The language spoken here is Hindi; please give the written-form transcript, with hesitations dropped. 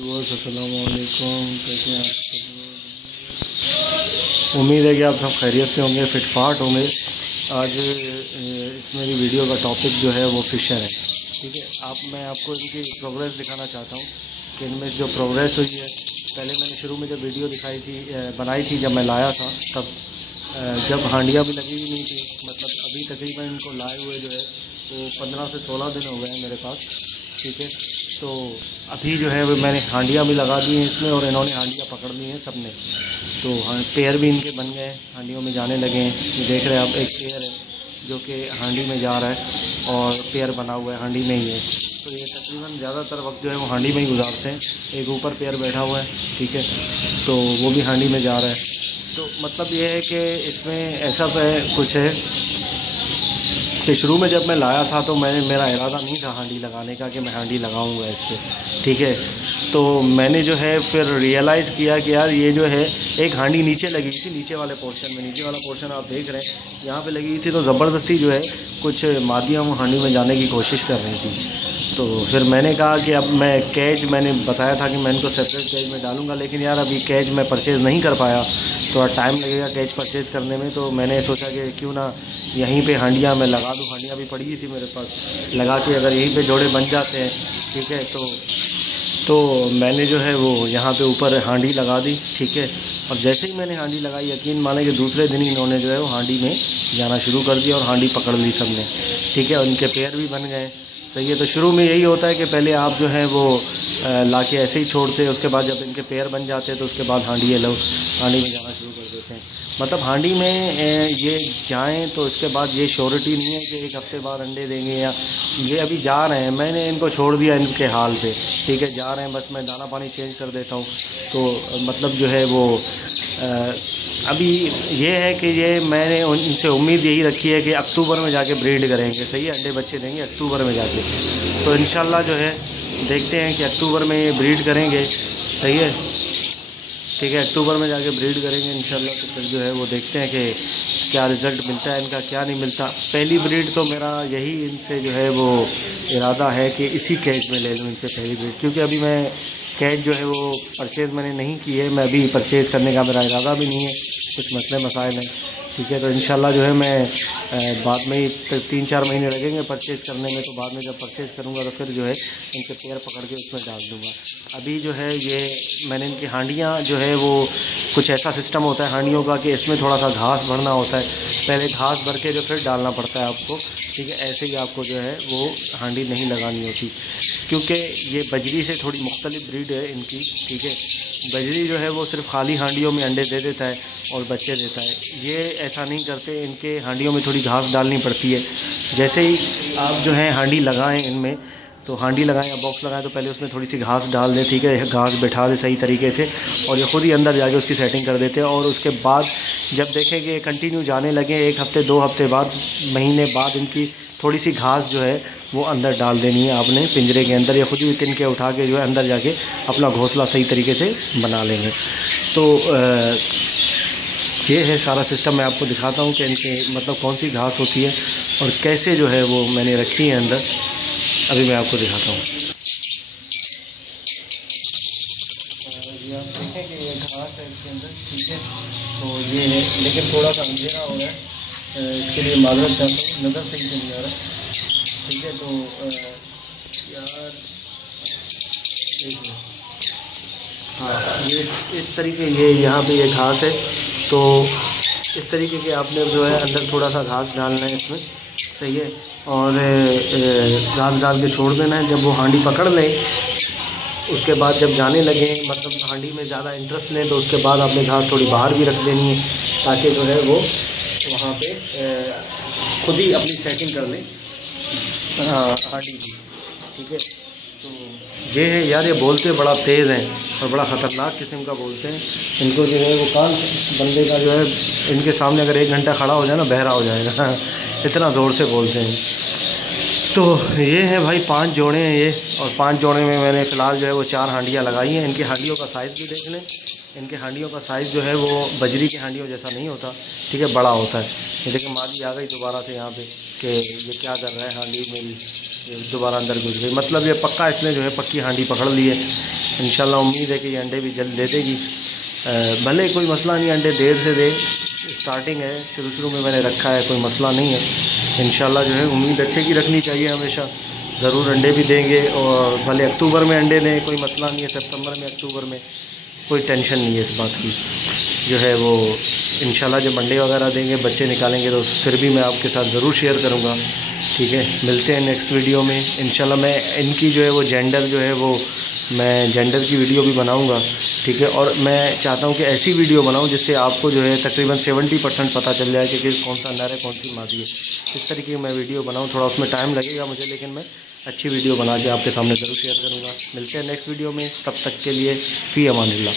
अस्सलामुअलैकुम, कैसे हैं आप सब लोग। उम्मीद है कि आप सब खैरियत से होंगे, फिटफाट होंगे। आज इस मेरी वीडियो का टॉपिक जो है वो फिशर है। ठीक है, मैं आपको इनकी प्रोग्रेस दिखाना चाहता हूँ कि इनमें जो प्रोग्रेस हुई है। पहले मैंने शुरू में जब वीडियो बनाई थी जब मैं लाया था, तब जब हांडियाँ भी लगी हुई नहीं थी। मतलब अभी तकरीबन इनको लाए हुए जो है वो 15 से 16 दिन हो गए हैं मेरे पास। ठीक है, तो अभी जो है वो मैंने हांडियाँ भी लगा दी हैं इसमें और इन्होंने हांडियाँ पकड़ ली हैं सब ने। तो पेयर भी इनके बन गए, हांडियों में जाने लगे हैं। ये देख रहे हैं आप, एक पेयर है जो कि हांडी में जा रहा है और पेयर बना हुआ है हांडी में ही है। तो ये तकरीबन ज़्यादातर वक्त जो है वो हांडी में ही गुजारते हैं। एक ऊपर पेयर बैठा हुआ है, ठीक है, तो वो भी हांडी में जा रहा है। तो मतलब ये है कि इसमें ऐसा कुछ है कि शुरू में जब मैं लाया था तो मेरा इरादा नहीं था हांडी लगाने का कि मैं हांडी लगाऊंगा इस पर। ठीक है, तो मैंने जो है फिर रियलाइज़ किया कि यार ये जो है एक हांडी नीचे लगी हुई थी, नीचे वाले पोर्शन में, नीचे वाला पोर्शन आप देख रहे हैं यहाँ पे लगी हुई थी। तो ज़बरदस्ती जो है कुछ मादियाँ वो हांडी में जाने की कोशिश कर रही थी। तो फिर मैंने कहा कि अब मैं कैच, मैंने बताया था कि मैं इनको सेपरेट कैच में डालूंगा, लेकिन यार अभी कैच मैं परचेज़ नहीं कर पाया, थोड़ा टाइम लगेगा कैच परचेज़ करने में। तो मैंने सोचा कि क्यों ना यहीं पे हांडियाँ मैं लगा दूँ। हांडियाँ भी पड़ी हुई थी मेरे पास, लगा के अगर यहीं पे जोड़े बन जाते हैं, ठीक है। तो मैंने जो है वो यहाँ पे ऊपर हांडी लगा दी, ठीक है। और जैसे ही मैंने हांडी लगाई, यकीन माने कि दूसरे दिन ही इन्होंने जो है वो हांडी में जाना शुरू कर दिया और हांडी पकड़ ली सब ने, ठीक है। उनके पैर भी बन गए, सही है। तो शुरू में यही होता है कि पहले आप जो है वो ला के ऐसे ही छोड़ते हैं, उसके बाद जब इनके पैर बन जाते हैं तो उसके बाद हांडी में जाना शुरू कर देते हैं। मतलब हांडी में ये जाएं तो इसके बाद ये श्योरिटी नहीं है कि एक हफ़्ते बाद अंडे देंगे, या ये अभी जा रहे हैं, मैंने इनको छोड़ दिया इनके हाल पे, ठीक है, जा रहे हैं, बस मैं दाना पानी चेंज कर देता हूँ। तो मतलब जो है वो अभी ये है कि ये मैंने इनसे उम्मीद यही रखी है कि अक्टूबर में जाके ब्रीड करेंगे, सही है, अंडे बच्चे देंगे अक्टूबर में जाके। तो इंशाल्लाह जो है देखते हैं कि अक्टूबर में ये ब्रीड करेंगे, सही है, ठीक है, अक्टूबर में जाके ब्रीड करेंगे इंशाल्लाह। तो फिर जो है वो देखते हैं कि क्या रिज़ल्ट मिलता है इनका, क्या नहीं मिलता। पहली ब्रीड तो मेरा यही इनसे जो है वो इरादा है कि इसी कैच में ले लूँ इनसे पहली ब्रीड, क्योंकि अभी मैं कैच जो है वो परचेज़ मैंने नहीं की है। मैं अभी परचेज़ करने का मेरा इरादा भी नहीं है, कुछ मसले मसाइल हैं, ठीक है। तो इंशाल्लाह जो है मैं बाद में ही 3-4 महीने लगेंगे परचेज़ करने में। तो बाद में जब परचेज़ करूँगा तो फिर जो है इनके पैर पकड़ के उसमें डाल दूँगा। अभी जो है ये मैंने इनकी हांडियाँ जो है वो कुछ ऐसा सिस्टम होता है हांडियों का कि इसमें थोड़ा सा घास भरना होता है, पहले घास भर के जो फिर डालना पड़ता है आपको, ठीक है। ऐसे ही आपको जो है वो हांडी नहीं लगानी होती, क्योंकि ये बजरी से थोड़ी मुख्तलिफ ब्रीड है इनकी, ठीक है। बजरी जो है वो सिर्फ खाली हांडियों में अंडे दे देता है और बच्चे देता है, ये ऐसा नहीं करते। इनके हांडियों में थोड़ी घास डालनी पड़ती है। जैसे ही आप जो है हांडी लगाएं इनमें, तो हांडी लगाएं या बॉक्स लगाएं तो पहले उसमें थोड़ी सी घास डाल दें, ठीक है, घास बैठा दें सही तरीके से, और ये ख़ुद ही अंदर जाके उसकी सेटिंग कर देते हैं। और उसके बाद जब देखें कि कंटिन्यू जाने लगे, 1 हफ़्ते 2 हफ़्ते बाद, महीने बाद, इनकी थोड़ी सी घास जो है वो अंदर डाल देनी है आपने पिंजरे के अंदर, या खुद ही तिनके उठा के जो है अंदर जाके अपना घोंसला सही तरीके से बना लेंगे। तो ये है सारा सिस्टम। मैं आपको दिखाता हूँ कि इनके मतलब कौन सी घास होती है और कैसे जो है वो मैंने रखी है अंदर। अभी मैं आपको दिखाता हूँ। ये आप देखें कि ये घास है इसके अंदर, ठीक है। तो ये है, लेकिन थोड़ा सा अंधेरा हो रहा है, इसके लिए माजरत चाहता हूँ, नज़र सही से नहीं आ रहा, ठीक है। तो यार हाँ, ये इस तरीके, ये यहाँ पे ये घास है, तो इस तरीके के आपने जो है अंदर थोड़ा सा घास डालना है इसमें, सही है, और घास डाल के छोड़ देना है। जब वो हांडी पकड़ लें, उसके बाद जब जाने लगे, मतलब हांडी में ज़्यादा इंटरेस्ट लें, तो उसके बाद आपने घास थोड़ी बाहर भी रख देनी है, ताकि जो है वो वहाँ पे खुद ही अपनी सेटिंग कर लें हांडी की, ठीक है। तो ये है यार, ये बोलते बड़ा तेज़ हैं और बड़ा ख़तरनाक किस्म का बोलते हैं। इनको जो है वो कान बंदे का जो है इनके सामने अगर 1 घंटा खड़ा हो जाए ना, बहरा हो जाएगा इतना ज़ोर से बोलते हैं। तो ये है भाई 5 जोड़े हैं ये, और 5 जोड़े में मैंने फ़िलहाल जो है वो 4 हांडियाँ लगाई हैं। इनकी हांडियों का साइज़ भी देख लें, इनके हांडियों का साइज़ जो है वो बजरी की हांडियों जैसा नहीं होता, ठीक है, बड़ा होता है। ये देखिए मादी आ गई दोबारा से यहाँ पे कि ये क्या कर रहा है हांडी मेरी। दोबारा अंदर घुस गई, मतलब ये पक्का इसने जो है पक्की हांडी पकड़ ली है। इंशाल्लाह उम्मीद है कि ये अंडे भी जल्द दे देगी। भले कोई मसला नहीं, अंडे देर से दे, स्टार्टिंग है, शुरू में मैंने रखा है, कोई मसला नहीं है। इंशाल्लाह जो है उम्मीद अच्छे की रखनी चाहिए हमेशा, ज़रूर अंडे भी देंगे। और भले अक्टूबर में अंडे दें, कोई मसला नहीं है, सितंबर में, अक्टूबर में कोई टेंशन नहीं है इस बात की। जो है वो इंशाल्लाह जब अंडे वगैरह देंगे, बच्चे निकालेंगे, तो फिर भी मैं आपके साथ ज़रूर शेयर करूँगा। ठीक है, मिलते हैं नेक्स्ट वीडियो में इंशाल्लाह। मैं इनकी जो है वो जेंडर जो है वो मैं जेंडर की वीडियो भी बनाऊँगा। ठीक है, और मैं चाहता हूँ कि ऐसी वीडियो बनाऊँ जिससे आपको जो है तकरीबन 70% पता चल जाए कि कौन सा नर है, कौन सी मादी है। इस तरीके की मैं वीडियो बनाऊँ, थोड़ा उसमें टाइम लगेगा मुझे, लेकिन मैं अच्छी वीडियो बना के आपके सामने ज़रूर शेयर करूँगा। मिलते हैं नेक्स्ट वीडियो में, तब तक के लिए फ़ी अमानिल्लाह।